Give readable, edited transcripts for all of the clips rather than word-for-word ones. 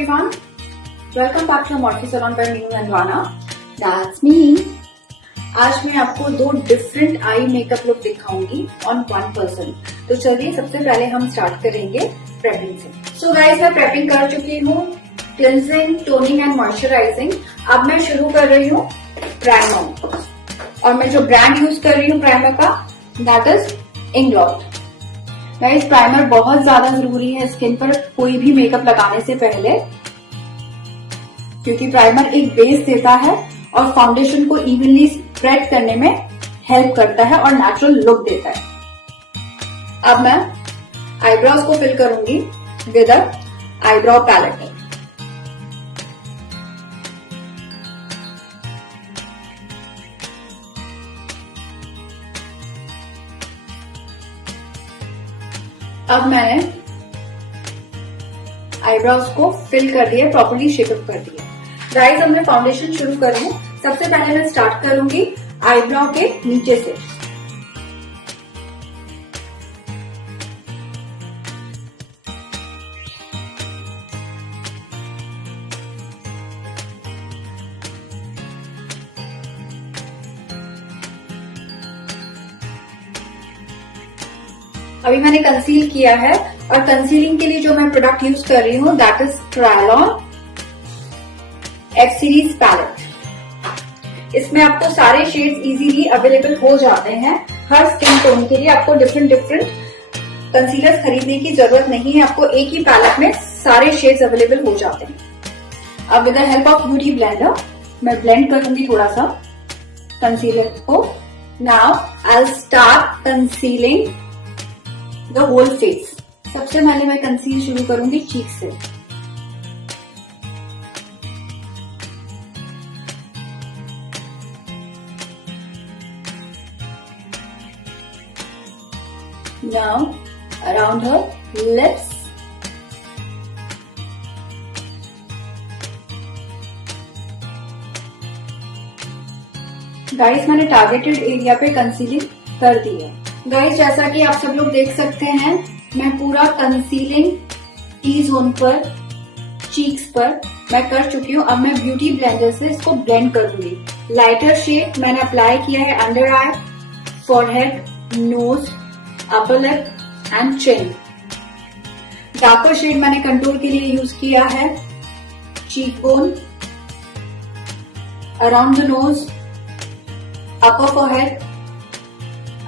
everyone. Welcome back to Morphe Salon by Meenu Nandwana. That's me. आज मैं आपको दो डिफरेंट आई मेकअप लुक दिखाऊंगी ऑन वन पर्सन। तो चलिए सबसे पहले हम स्टार्ट करेंगे प्रेपिंग से। सो गाइस मैं प्रेपिंग कर चुकी हूँ, क्लिंजिंग, टोनिंग एंड मॉइस्चराइजिंग। अब मैं शुरू कर रही हूँ प्राइमर, और मैं जो ब्रांड यूज कर रही हूँ प्राइमर का दैट इज इंग्लॉट। गाइस प्राइमर बहुत ज्यादा जरूरी है स्किन पर कोई भी मेकअप लगाने से पहले, क्योंकि प्राइमर एक बेस देता है और फाउंडेशन को इवनली स्प्रेड करने में हेल्प करता है और नेचुरल लुक देता है। अब मैं आईब्रोज को फिल करूंगी विद अ आईब्रो पैलेट। अब मैंने आईब्रोज को फिल कर दिया, प्रॉपर्ली शेपअप कर दिया। गाइस अब मैं फाउंडेशन शुरू करूँ। सबसे पहले मैं स्टार्ट करूंगी आईब्रो के नीचे से। अभी मैंने कंसील किया है, और कंसीलिंग के लिए जो मैं प्रोडक्ट यूज कर रही हूँ that is Kryolan F series palette. इसमें आपको सारे शेड्स इजीली अवेलेबल हो जाते हैं। हर स्किन टोन के लिए आपको डिफरेंट कंसीलर खरीदने की जरूरत नहीं है, आपको एक ही पैलेट में सारे शेड्स अवेलेबल हो जाते हैं। अब with the help of beauty blender मैं ब्लेंड करूंगी थोड़ा सा कंसीलर को। Now I will start concealing the whole face. सबसे पहले मैं कंसील शुरू करूंगी चीक से। Now around her lips, guys मैंने टारगेटेड एरिया पे कंसीलिंग कर दी है। गाइस जैसा कि आप सब लोग देख सकते हैं, मैं पूरा कंसीलिंग टी जोन पर, चीक्स पर मैं कर चुकी हूँ। अब मैं ब्यूटी ब्लेंडर से इसको ब्लेंड करूंगी। लाइटर शेड मैंने अप्लाई किया है under eye, forehead, nose, upper lip and chin. Darker shade मैंने कंटूर के लिए यूज किया है cheek bone, around the nose, upper forehead,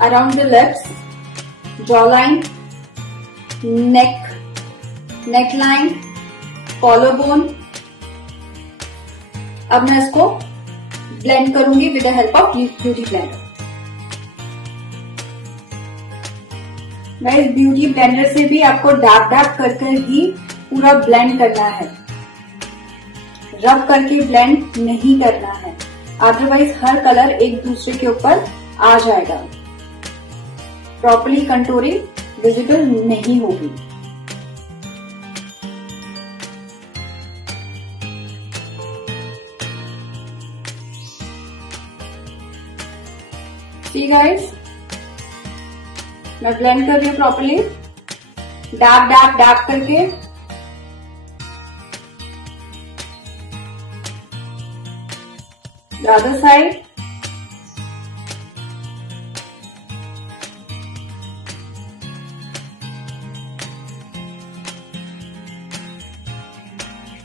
around the lips, jaw line, neck line, collar bone. अब मैं इसको ब्लेंड करूंगी with the help of beauty blender. Guys beauty blender से भी आपको डैब कर ही पूरा ब्लेंड करना है, रब करके ब्लेंड नहीं करना है, अदरवाइज हर कलर एक दूसरे के ऊपर आ जाएगा, प्रॉपर्ली कंटूरिंग विजिबल नहीं होगी। सी गाइस मैं ब्लेंड कर रही हूँ प्रॉपर्ली, डैब करके। The other side.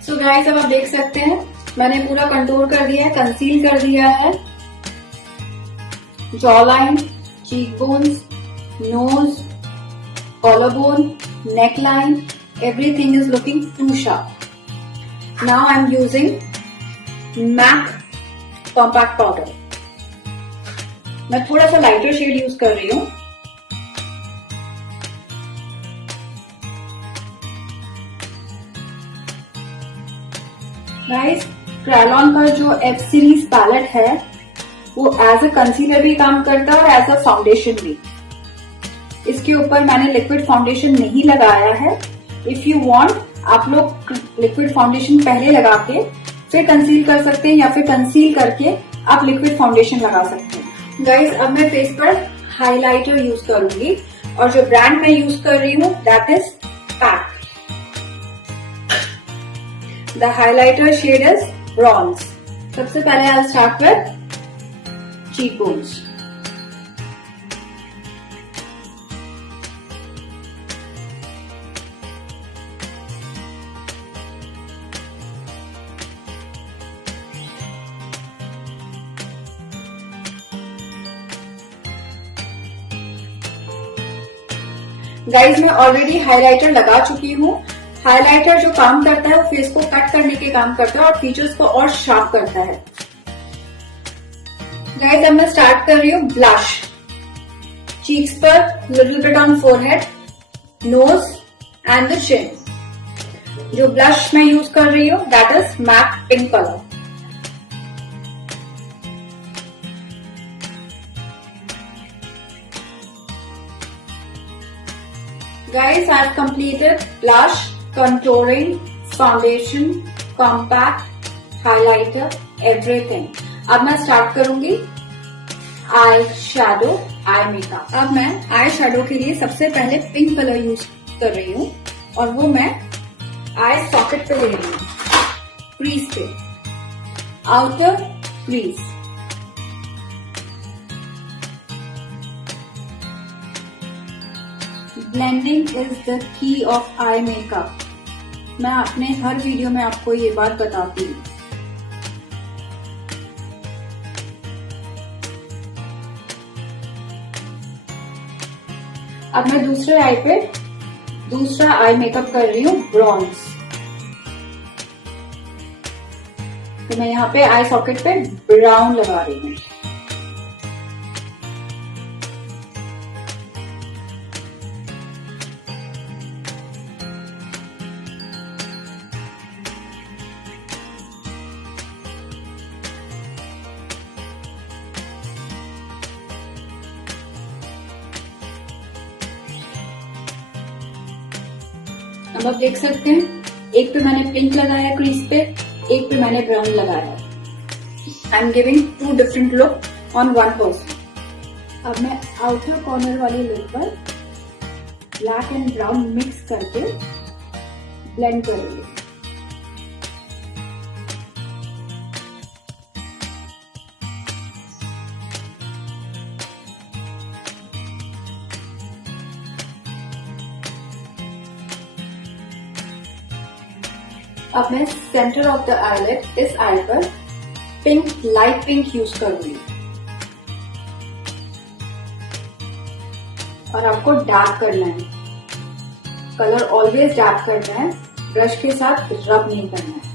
So guys अब आप देख सकते हैं मैंने पूरा कंटूर कर दिया है, कंसील कर दिया है। Jaw line, cheek bones, nose, collarbone, neckline, everything is looking too sharp. Now I'm using MAC compact powder. मैं थोड़ा सा लाइटर शेड यूज कर रही हूँ। गाइस क्रायोलॉन का जो एफ सीरीज पैलेट है वो एज अ कंसीलर भी काम करता है और एज अ फाउंडेशन भी। इसके ऊपर मैंने लिक्विड फाउंडेशन नहीं लगाया है। इफ यू वांट आप लोग लिक्विड फाउंडेशन पहले लगा के फिर कंसील कर सकते हैं, या फिर कंसील करके आप लिक्विड फाउंडेशन लगा सकते हैं। गाइस अब मैं फेस पर हाइलाइटर यूज करूंगी, और जो ब्रांड मैं यूज कर रही हूँ that is PAC. The highlighter shade is bronze. सबसे पहले I start with cheek bones. Guys मैं ऑलरेडी हाइलाइटर लगा चुकी हूँ। हाइलाइटर जो काम करता है वो फेस को कट करने के काम करता है और फीचर्स को और शार्प करता है। गाइज अब मैं स्टार्ट कर रही हूँ ब्लश। चीक्स पर, little bit on forehead, nose and the chin. जो ब्लश मैं यूज कर रही हूँ that is matte pink colour. Guys, I've completed blush, contouring, foundation, compact, highlighter, everything. अब मैं स्टार्ट करूंगी आई शैडो, आई मेकअप। अब मैं आई शैडो के लिए सबसे पहले पिंक कलर यूज कर रही हूँ और वो मैं आई सॉकेट पे ले रही हूँ, क्रीज पे, outer crease. Blending is the key of eye makeup. मैं अपने हर वीडियो में आपको ये बात बताती हूँ। अब मैं दूसरे आई पे दूसरा आई मेकअप कर रही हूँ ब्रॉन्ज। तो मैं यहाँ पे आई सॉकेट पे ब्राउन लगा रही हूँ। अब आप देख सकते हैं एक पे मैंने पिंक लगाया क्रीज पे, एक पे मैंने ब्राउन लगाया। I am giving two different look on one person. अब मैं आउटर कॉर्नर वाली लिप पर ब्लैक एंड ब्राउन मिक्स करके ब्लेंड कर रही हूँ। अब मैं सेंटर ऑफ द आईलेट इस आई पर पिंक, लाइट पिंक यूज करूंगी और आपको डार्क करना है। कलर ऑलवेज डार्क करना है, ब्रश के साथ रब नहीं करना है।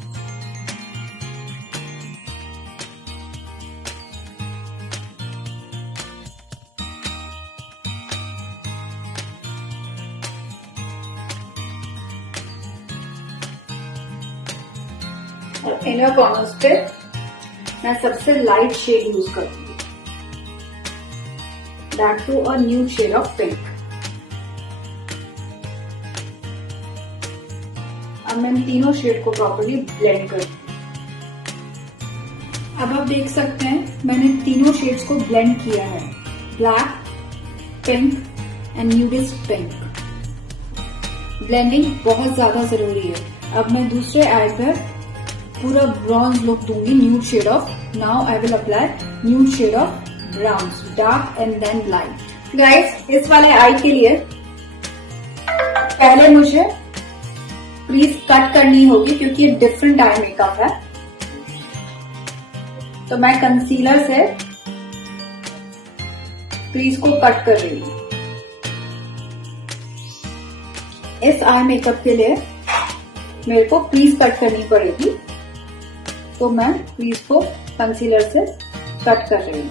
और इनर कॉर्नर्स पे मैं सबसे लाइट शेड यूज करूंगी, that too a new shade of pink. अब मैं तीनों शेड को प्रॉपर्ली ब्लेंड करूंगी। अब आप देख सकते हैं मैंने तीनों शेड्स को ब्लेंड किया है, black, pink and nudist pink. Blending बहुत ज्यादा जरूरी है। अब मैं दूसरे आई पर पूरा ब्रॉन्ज लुक दूंगी, nude shade of. Now I will apply nude shade of brown, dark and then light. Guys इस वाले आई के लिए पहले मुझे क्रीज कट करनी होगी क्योंकि ये डिफरेंट आई मेकअप है। तो मैं कंसीलर से क्रीज को कट कर रही हूँ। इस आई मेकअप के लिए मेरे को क्रीज कट करनी पड़ेगी, तो मैं क्रीज को कंसीलर से कट कर रही हूँ।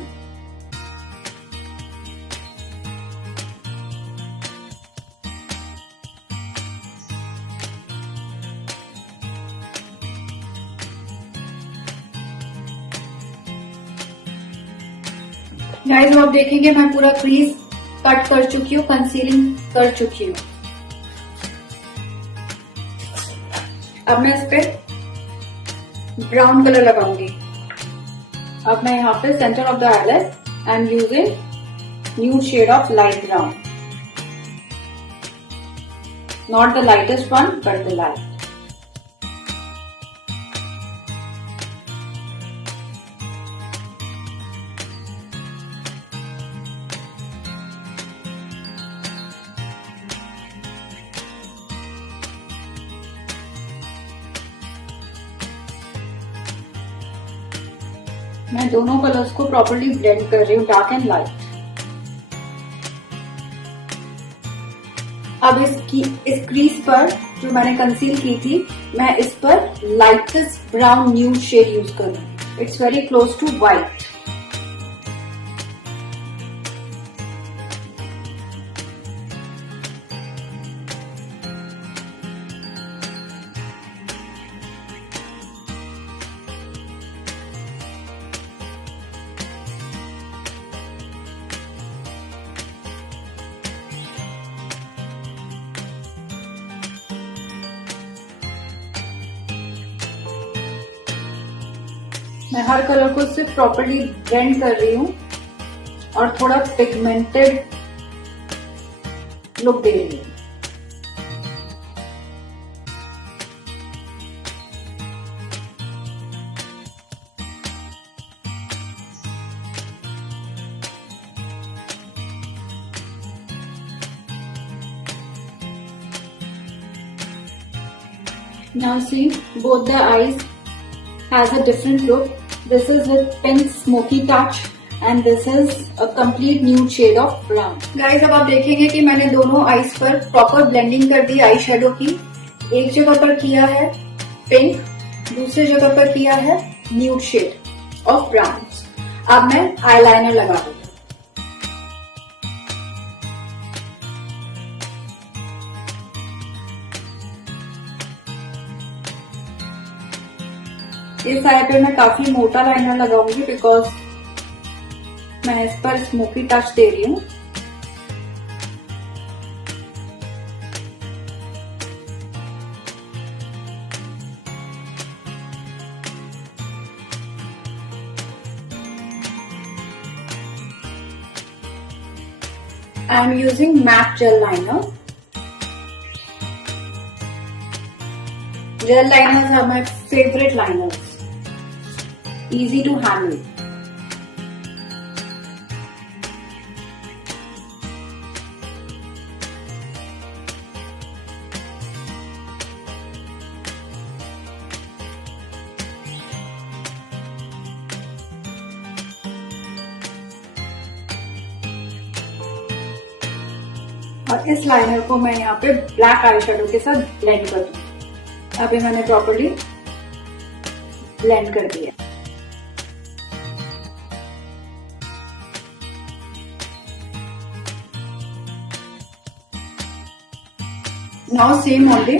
गाइस आप देखेंगे मैं पूरा क्रीज कट कर चुकी हूँ, कंसीलिंग कर चुकी हूँ। अब मैं इस पे ब्राउन कलर लगाऊंगी। अब मैं यहाँ पे centre of the eyelid I am using nude shade of light brown, not the lightest one but the light. मैं दोनों कलर्स को प्रॉपर्ली ब्लेंड कर रही हूँ, डार्क एंड लाइट। अब इस क्रीज पर जो मैंने कंसील की थी, मैं इस पर lightest brown nude shade use करूंगी। It's very close to white. मैं हर कलर को सिर्फ प्रॉपर्ली ब्लेंड कर रही हूँ और थोड़ा पिगमेंटेड लुक दे रही हूँ। Now see, both the eyes has a different look. This is with pink smoky touch and this is a complete nude shade of brown. Guys, अब आप देखेंगे कि मैंने दोनों आईज पर प्रॉपर ब्लेंडिंग कर दी आई शेडो की। एक जगह पर किया है पिंक, दूसरी जगह पर किया है न्यूड शेड ऑफ ब्राउन। अब मैं आईलाइनर लगा दूंगी। इस आई पे मैं काफी मोटा लाइनर लगाऊंगी बिकॉज मैं इस पर स्मोकी टच दे रही हूँ। I am using matte gel liner. Gel liners are my favorite liners. Easy to handle. और इस लाइनर को मैं यहाँ पे ब्लैक आई शेडो के साथ ब्लेंड कर दूंगी। अभी मैंने प्रॉपर्ली ब्लेंड कर दिया। Now same on the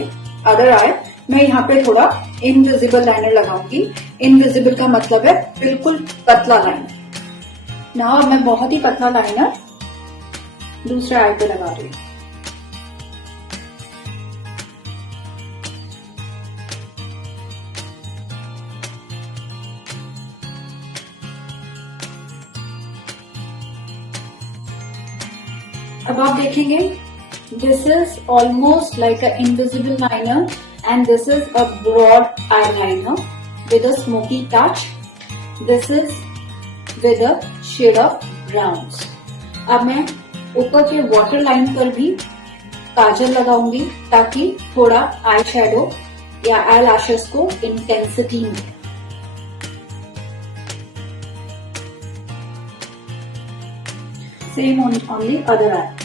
other आई, मैं यहाँ पे थोड़ा इनविजिबल लाइनर लगाऊंगी। इनविजिबल का मतलब है बिल्कुल पतला लाइनर। नाउ मैं बहुत ही पतला लाइनर दूसरे आई पे लगा रही हूँ। अब आप देखेंगे this is almost like a invisible liner and this is a broad eye liner with a smoky touch. This is with a shade of brown. अब मैं ऊपर के वाटर लाइन पर भी काजल लगाऊंगी ताकि थोड़ा आई शेडो या आई लैशेस को इंटेंसिटी मिले। Same on the other eye.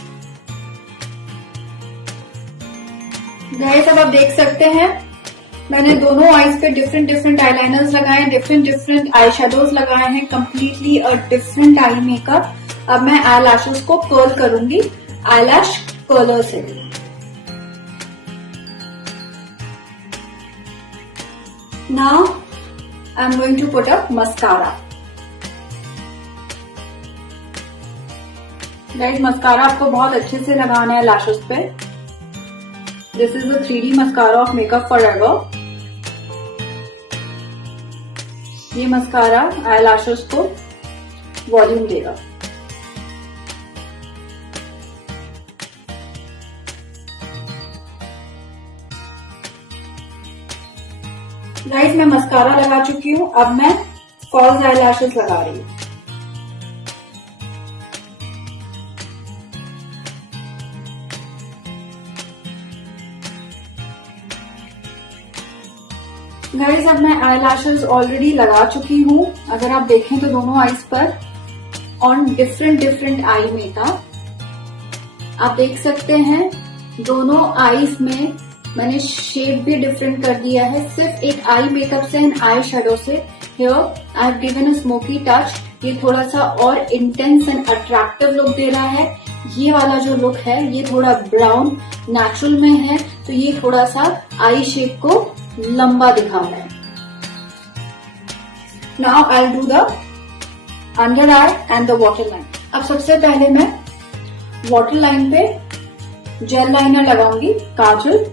Guys, अब आप देख सकते हैं मैंने दोनों आईज पे डिफरेंट डिफरेंट आईलाइनर्स लगाए, डिफरेंट डिफरेंट आई शेडोज लगाए हैं, completely a different eye makeup. अब मैं आई लैशेस को कर्ल करूंगी आई लैश कर्लर से। Now I am going to put up mascara. Guys, mascara आपको बहुत अच्छे से लगाना है लैशेस पे। This is a 3D mascara of makeup forever. ये मस्कारा आई लैशेस को वॉल्यूम देगा। गाइस, मैं मस्कारा लगा चुकी हूँ। अब मैं फॉल्स आई लैशेस लगा रही हूँ। गाइस अब मैं आई लैशेज ऑलरेडी लगा चुकी हूँ। अगर आप देखें तो दोनों आईज पर ऑन डिफरेंट आई मेकअप आप देख सकते हैं। दोनों आईज में मैंने शेड भी डिफरेंट कर दिया है, सिर्फ एक आई मेकअप से एंड आई शेडो से। Here I have given a smoky touch. ये थोड़ा सा और इंटेंस एंड अट्रैक्टिव लुक दे रहा है। ये वाला जो लुक है ये थोड़ा ब्राउन नेचुरल में है, तो ये थोड़ा सा आई शेप को लंबा दिखा रहा है। Now I do the under I and the water line. अब सबसे पहले मैं वाटर लाइन पे जेल लाइनर लगाऊंगी, काजल।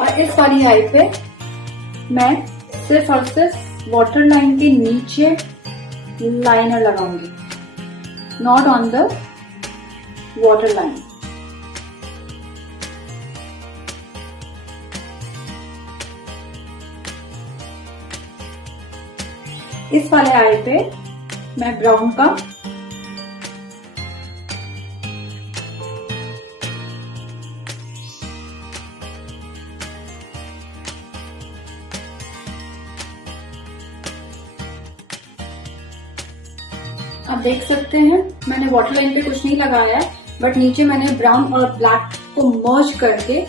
और इस वाली आई पे मैं सिर्फ और सिर्फ वाटर लाइन के नीचे लाइनर लगाऊंगी, not on the water line. इस वाले आई पे मैं ब्राउन का आप देख सकते हैं मैंने वाटर लाइन पे कुछ नहीं लगाया है, बट नीचे मैंने ब्राउन और ब्लैक को मर्ज करके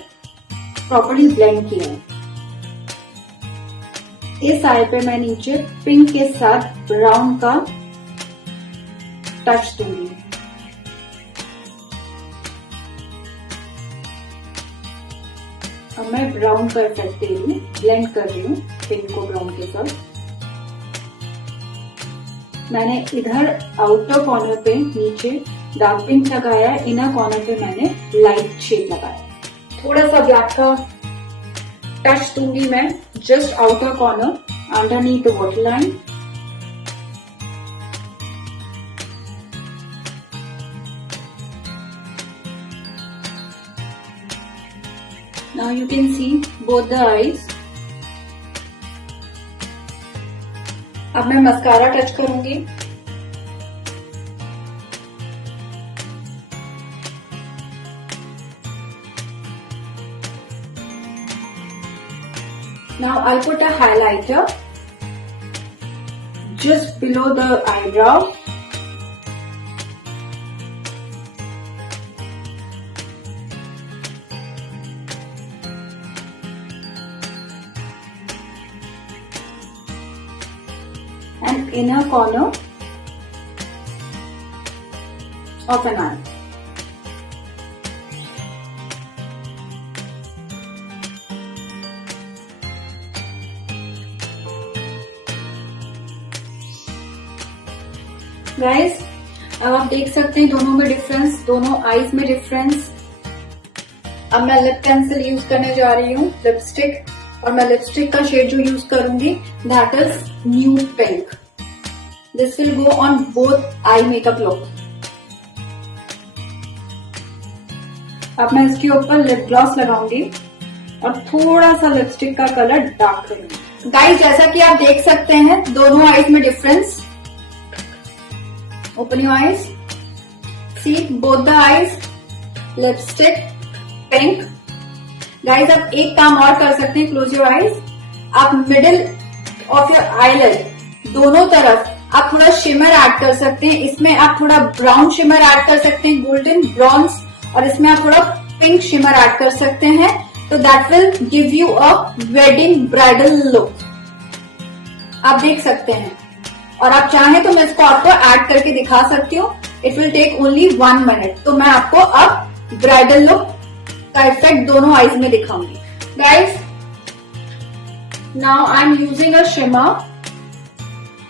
प्रॉपर्ली ब्लेंड किया है। इस आई पे मैं नीचे पिंक के साथ ब्राउन का टच दूंगी। अब मैं ब्राउन का इफेक्ट दे रही हूँ, ब्लेंड कर रही हूँ पिंक को ब्राउन के साथ। मैंने इधर आउटर कॉर्नर पे नीचे डार्क पिंक लगाया है, इनर कॉर्नर पे मैंने लाइट शेड लगाया। थोड़ा सा ब्लैक का टच दूंगी मैं just outer corner underneath the water line. Now you can see both the eyes. अब मैं मस्कारा टच करूंगी। Now I'll put a highlighter just below the eyebrow. And inner corner of an eye. Guys अब आप देख सकते हैं दोनों में डिफरेंस, दोनों आईज में डिफरेंस। अब मैं लिप पेंसिल यूज करने जा रही हूँ, लिपस्टिक, और मैं लिपस्टिक का शेड जो यूज करूंगी that is nude pink. This will go on both eye makeup look. अब मैं इसके ऊपर लिप ग्लॉस लगाऊंगी और थोड़ा सा लिपस्टिक का कलर डार्क करूंगी। गाइस जैसा कि आप देख सकते हैं दोनों आईज में difference. Open your eyes, see both the eyes, lipstick pink. Guys आप एक काम और कर सकते हैं, क्लोज योर आईज। आप मिडिल ऑफ योर आईलिड दोनों तरफ आप थोड़ा शिमर ऐड कर सकते हैं। इसमें आप थोड़ा ब्राउन शिमर ऐड कर सकते हैं, गोल्डन ब्रॉन्ज, और इसमें आप थोड़ा पिंक शिमर ऐड कर सकते हैं, तो that will give you a wedding bridal look. आप देख सकते हैं, और आप चाहें तो मैं इसको आपको ऐड करके दिखा सकती हूँ। It will take only 1 minute. तो मैं आपको अब ब्राइडल लुक का इफेक्ट दोनों आईज में दिखाऊंगी। Guys now I am using a shimmer.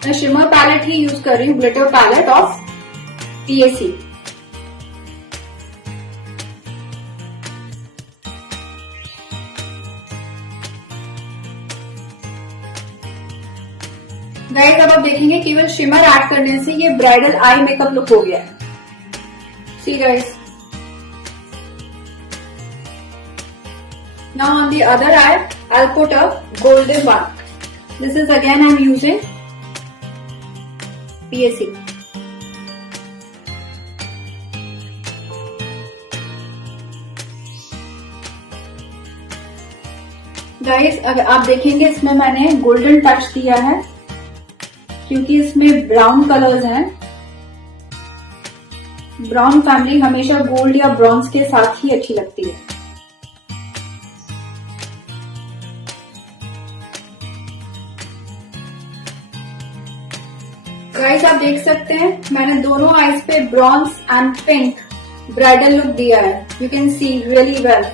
मैं शिमर पैलेट ही यूज कर रही हूँ, ग्लिटर पैलेट ऑफ PAC। गाइस अब आप देखेंगे केवल शिमर ऐड करने से ये ब्राइडल आई मेकअप लुक हो गया है। See guys, now on the other I I'll put a golden one. This is again I'm using PSC. Guys अगर आप देखेंगे इसमें मैंने गोल्डन टच दिया है क्योंकि इसमें ब्राउन कलर्स हैं। ब्राउन फैमिली हमेशा गोल्ड या ब्रॉन्ज के साथ ही अच्छी लगती है। गाइस आप देख सकते हैं मैंने दोनों आईज पे bronze and pink bridal look दिया है। You can see really well.